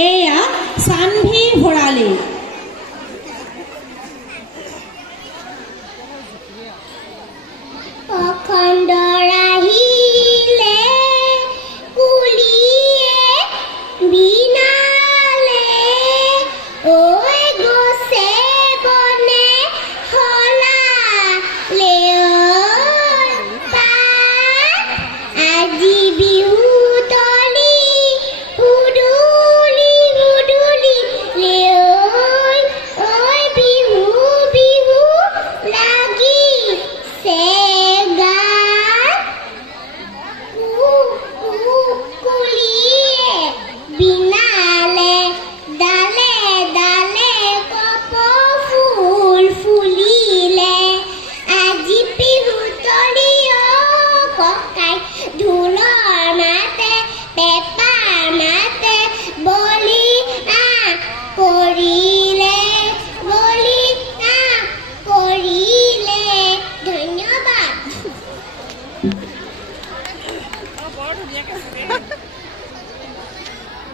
এয়া চানভি ভৰালী। অখণ্ড ৰাহিলে কুলিয়ে বিনালে ঐ গছে বনে সলালে আজি বিহু তলি উদুলি উদুলি ঐ বিহু বিহু লাগিছে বিনালে ডালে ডালে কপ ফুল ফুলিলে আজি বিহু তলি ককাই ঢোলৰ মাতে পেঁপাৰ মাতে বলি কৰিলে বলি কৰিলে। ধন্যবাদ। বৰ ধুনীয়াকৈ